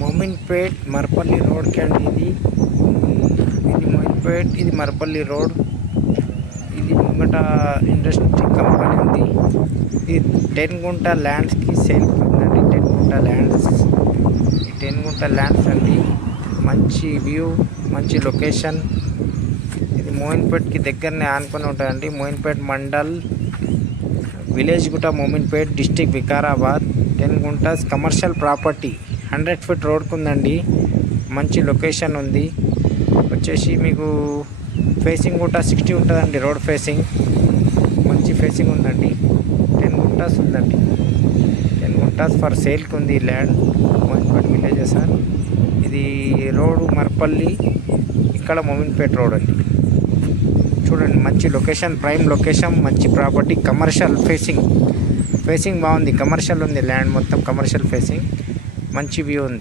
Mominpet Marapalli road కండి ఇది మోమిన్పేట్, ఇది మరపల్లి రోడ్. ఇది ముంగట ఇండస్ట్రీ కంపెనీ ఉంది. ఇది 10 గుంట ల్యాండ్స్కి సేల్ ఉందండి. 10 గుంట ల్యాండ్స్, ఈ 10 గుంట ల్యాండ్స్ అండి. మంచి వ్యూ, మంచి లొకేషన్. ఇది మోమిన్పేట్కి దగ్గరనే ఆనుకొని ఉంటుందండి. మోమిన్పేట్ మండల్, విలేజ్ గుట్ట, Mominpet district Vikarabad. 10 guntas commercial property, 100 feet రోడ్కు ఉందండి. మంచి లొకేషన్ ఉంది. వచ్చేసి మీకు ఫేసింగ్ కూడా 60 ఉంటుందండి. రోడ్ ఫేసింగ్ మంచి ఫేసింగ్ ఉందండి. 10 గుంటాస్ ఉందండి. 10 గుంటాస్ ఫర్ సేల్కి ఉంది ల్యాండ్. Mominpet villages sir. ఇది రోడ్ మరపల్లి, ఇక్కడ మోమిన్పేట్ రోడ్ అండి. చూడండి మంచి లొకేషన్, ప్రైమ్ లొకేషన్, మంచి ప్రాపర్టీ, కమర్షియల్ ఫేసింగ్ బాగుంది. కమర్షియల్ ఉంది ల్యాండ్, మొత్తం కమర్షియల్ ఫేసింగ్, మంచి వ్యూ ఉంది.